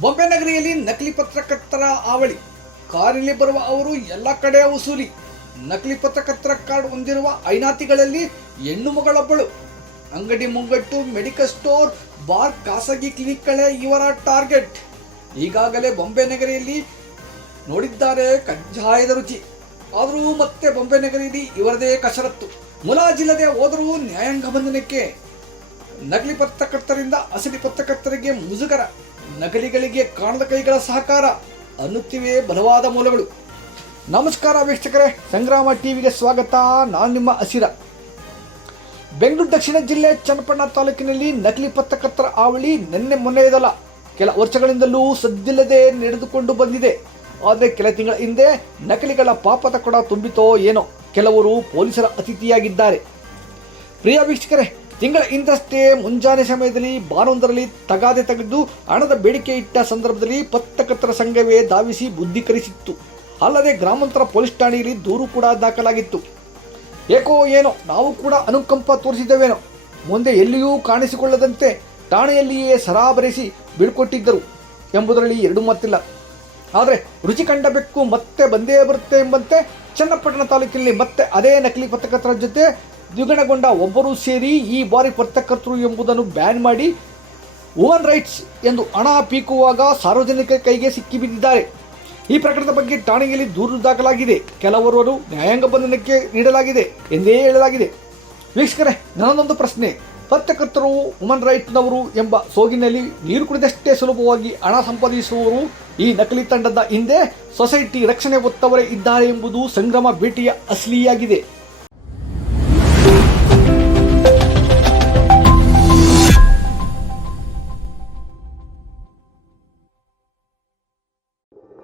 ಬೊಂಬೆ ನಗರಿಯಲ್ಲಿ ನಕಲಿ ಪತ್ರಕರ್ತರ ಆವಳಿ ಕಾರಿನಲ್ಲಿ ಬರುವ ಅವರು ಎಲ್ಲ ಕಡೆ ವಸೂಲಿ. ನಕಲಿ ಪತ್ರಕರ್ತರ ಕಾರ್ಡ್ ಹೊಂದಿರುವ ಐನಾತಿಗಳಲ್ಲಿ ಹೆಣ್ಣು ಮಗಳೊಬ್ಬಳು ಅಂಗಡಿ ಮುಂಗಟ್ಟು, ಮೆಡಿಕಲ್ ಸ್ಟೋರ್, ಬಾರ್, ಖಾಸಗಿ ಕ್ಲಿನಿಕ್ಗಳೇ ಇವರ ಟಾರ್ಗೆಟ್. ಈಗಾಗಲೇ ಬೊಂಬೆ ನಗರಿಯಲ್ಲಿ ನೋಡಿದ್ದಾರೆ ಕಜ್ಜಾಯದ ರುಚಿ. ಆದರೂ ಮತ್ತೆ ಬೊಂಬೆ ನಗರಿಯಲ್ಲಿ ಇವರದೇ ಕಸರತ್ತು. ಮುಲಾಜಿಲ್ಲದೆ ಹೋದರೂ ನ್ಯಾಯಾಂಗ ಬಂಧನಕ್ಕೆ. ನಕಲಿ ಪತ್ರಕರ್ತರಿಂದ ಅಸಲಿ ಪತ್ರಕರ್ತರಿಗೆ ಮುಜುಗರ. ನಕಲಿಗಳಿಗೆ ಕಾಣದ ಕೈಗಳ ಸಹಕಾರ ಅನ್ನುತ್ತಿವೆ ಬಲವಾದ ಮೂಲಗಳು. ನಮಸ್ಕಾರ ವೀಕ್ಷಕರೇ, ಸಂಗ್ರಾಮ ಟಿವಿಗೆ ಸ್ವಾಗತ. ನಾನು ನಿಮ್ಮ ಅಸಿರ ಬೆಂಗಳೂರು ದಕ್ಷಿಣ ಜಿಲ್ಲೆ ಚನ್ನಪಟ್ಟಣ ತಾಲೂಕಿನಲ್ಲಿ ನಕಲಿ ಪತ್ರಕರ್ತರ ಆವಳಿ ನಿನ್ನೆ ಮೊನ್ನೆಯದಲ್ಲ. ಕೆಲ ವರ್ಷಗಳಿಂದಲೂ ಸದ್ದಿಲ್ಲದೆ ನಡೆದುಕೊಂಡು ಬಂದಿದೆ. ಆದರೆ ಕೆಲ ತಿಂಗಳ ಹಿಂದೆ ನಕಲಿಗಳ ಪಾಪದ ಕೊಡ ತುಂಬಿತೋ ಏನೋ ಕೆಲವರು ಪೊಲೀಸರ ಅತಿಥಿಯಾಗಿದ್ದಾರೆ. ಪ್ರಿಯ ವೀಕ್ಷಕರೇ ತಿಂಗಳ ಹಿಂದಷ್ಟೇ ಮುಂಜಾನೆ ಸಮಯದಲ್ಲಿ ಬಾರೊಂದರಲ್ಲಿ ತಗಾದೆ ತೆಗೆದು ಹಣದ ಬೇಡಿಕೆ ಇಟ್ಟ ಸಂದರ್ಭದಲ್ಲಿ ಪತ್ರಕರ್ತರ ಸಂಘವೇ ಧಾವಿಸಿ ಬುದ್ಧಿ ಕಲಿಸಿತ್ತು ಅಲ್ಲದೆ ಗ್ರಾಮಾಂತರ ಪೊಲೀಸ್ ಠಾಣೆಯಲ್ಲಿ ದೂರು ಕೂಡ ದಾಖಲಾಗಿತ್ತು. ಏಕೋ ಏನೋ, ನಾವು ಕೂಡ ಅನುಕಂಪ ತೋರಿಸಿದ್ದೇವೇನೋ. ಮುಂದೆ ಎಲ್ಲಿಯೂ ಕಾಣಿಸಿಕೊಳ್ಳದಂತೆ ಠಾಣೆಯಲ್ಲಿಯೇ ಸರಾಬರಿಸಿ ಬೀಳ್ಕೊಟ್ಟಿದ್ದರು ಎಂಬುದರಲ್ಲಿ ಎರಡು ಮಾತಿಲ್ಲ. ಆದರೆ ರುಚಿ ಕಂಡ ಬೆಕ್ಕು ಮತ್ತೆ ಬಂದೇ ಬರುತ್ತೆ ಎಂಬಂತೆ ಚನ್ನಪಟ್ಟಣ ತಾಲೂಕಿನಲ್ಲಿ ಮತ್ತೆ ಅದೇ ನಕಲಿ ಪತ್ರಕರ್ತರ ಜೊತೆ ದ್ವಿಗುಣಗೊಂಡ ಒಬ್ಬರೂ ಸೇರಿ ಈ ಬಾರಿ ಪತ್ರಕರ್ತರು ಎಂಬುದನ್ನು ಬ್ಯಾನ್ ಮಾಡಿ ವುಮನ್ ರೈಟ್ಸ್ ಎಂದು ಹಣ ಪೀಕುವಾಗ ಸಾರ್ವಜನಿಕ ಕೈಗೆ ಸಿಕ್ಕಿಬಿದ್ದಿದ್ದಾರೆ. ಈ ಪ್ರಕರಣದ ಬಗ್ಗೆ ಠಾಣೆಯಲ್ಲಿ ದೂರು ದಾಖಲಾಗಿದೆ. ಕೆಲವರು ನ್ಯಾಯಾಂಗ ಬಂಧನಕ್ಕೆ ನೀಡಲಾಗಿದೆ ಎಂದೇ ಹೇಳಲಾಗಿದೆ. ವೀಕ್ಷಕರೇ, ನನ್ನದೊಂದು ಪ್ರಶ್ನೆ. ಪತ್ರಕರ್ತರು ವುಮನ್ ರೈಟ್ನವರು ಎಂಬ ಸೋಗಿನಲ್ಲಿ ನೀರು ಕುಡಿದಷ್ಟೇ ಸುಲಭವಾಗಿ ಹಣ ಸಂಪಾದಿಸುವವರು ಈ ನಕಲಿ ತಂಡದ ಹಿಂದೆ ಸೊಸೈಟಿ ರಕ್ಷಣೆ ಒತ್ತವರೇ ಇದ್ದಾರೆ ಎಂಬುದು ಸಂಗ್ರಾಮ ಭೇಟಿಯ ಅಸಲಿಯಾಗಿದೆ.